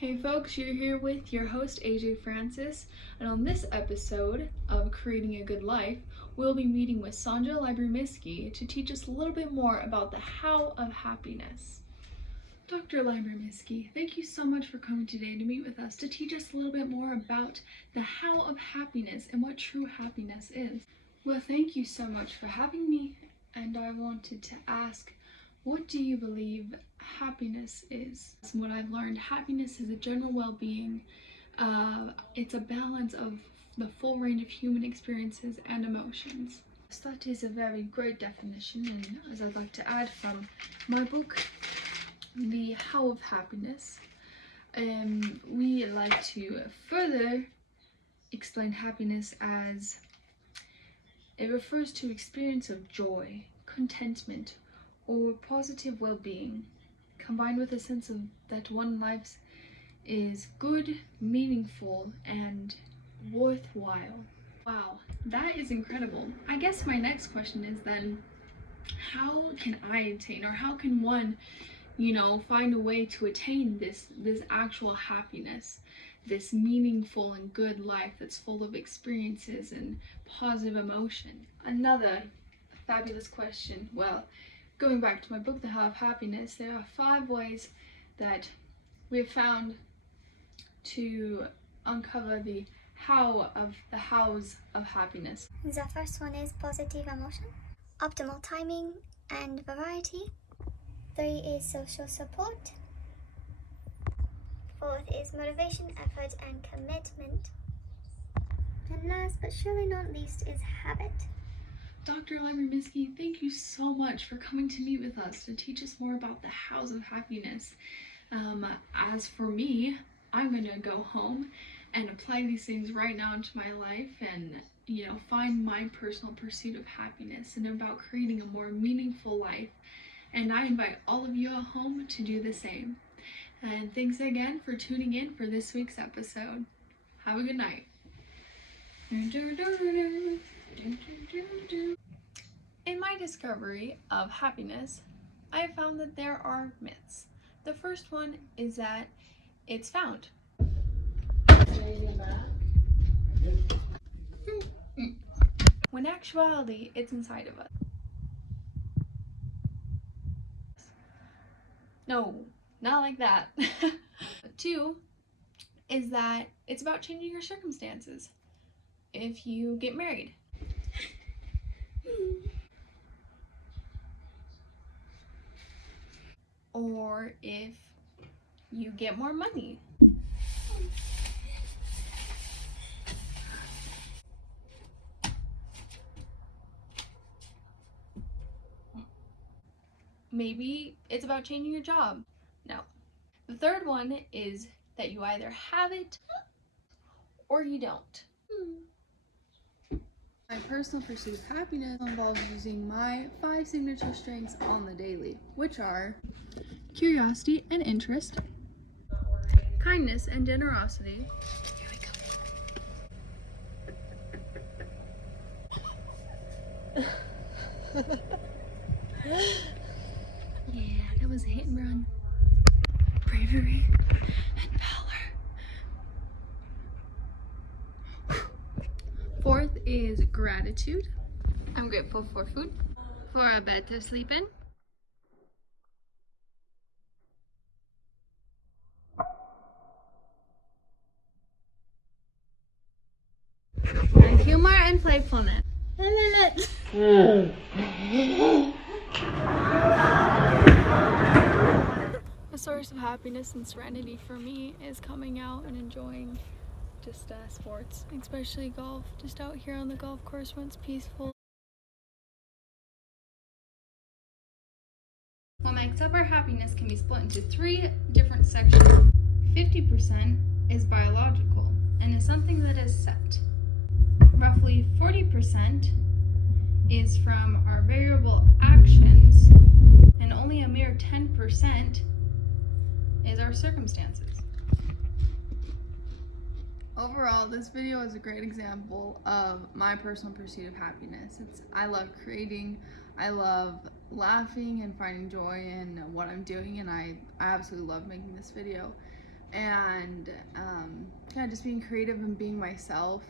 Hey folks, you're here with your host AJ Francis, and on this episode of Creating a Good Life, we'll be meeting with Sonja Librimiski to teach us a little bit more about the how of happiness. Dr. Librimiski, thank you so much for coming today to meet with us to teach us a little bit more about the how of happiness and what true happiness is. Well, thank you so much for having me, and I wanted to ask, what do you believe happiness is? From what I've learned, happiness is a general well-being. It's a balance of the full range of human experiences and emotions. So that is a very great definition, and as I'd like to add from my book, The How of Happiness, we like to further explain happiness as it refers to experience of joy, contentment, or positive well-being, combined with a sense of that one life is good, meaningful, and worthwhile. Wow, that is incredible. I guess my next question is then, how can I attain, or how can one, find a way to attain this actual happiness, this meaningful and good life that's full of experiences and positive emotion? Another fabulous question. Well, going back to my book, The How of Happiness, there are 5 ways that we have found to uncover the hows of happiness. The first one is positive emotion, optimal timing and variety. 3 is social support. 4th is motivation, effort and commitment. And last but surely not least is habit. Dr. Librimiski, thank you so much for coming to meet with us to teach us more about the hows of happiness. As for me, I'm going to go home and apply these things right now into my life and, find my personal pursuit of happiness and about creating a more meaningful life. And I invite all of you at home to do the same. And thanks again for tuning in for this week's episode. Have a good night. In my discovery of happiness, I have found that there are myths. The first one is that it's found. When in actuality, it's inside of us. No, not like that. 2 is that it's about changing your circumstances. If you get married, or if you get more money, maybe it's about changing your job. No. The third one is that you either have it or you don't. My personal pursuit of happiness involves using my 5 signature strengths on the daily, which are curiosity and interest, kindness and generosity, yeah, that was a hit and run, bravery and valor. 4th is gratitude. I'm grateful for food, for a bed to sleep in, and humor and playfulness. A source of happiness and serenity for me is coming out and enjoying just sports, especially golf. Just out here on the golf course when it's peaceful. What makes up our happiness can be split into 3 different sections. 50% is biological and is something that is set. Roughly 40% is from our variable actions, and only a mere 10% is our circumstances. Overall, this video is a great example of my personal pursuit of happiness. I love creating, I love laughing and finding joy in what I'm doing, and I absolutely love making this video. and just being creative and being myself.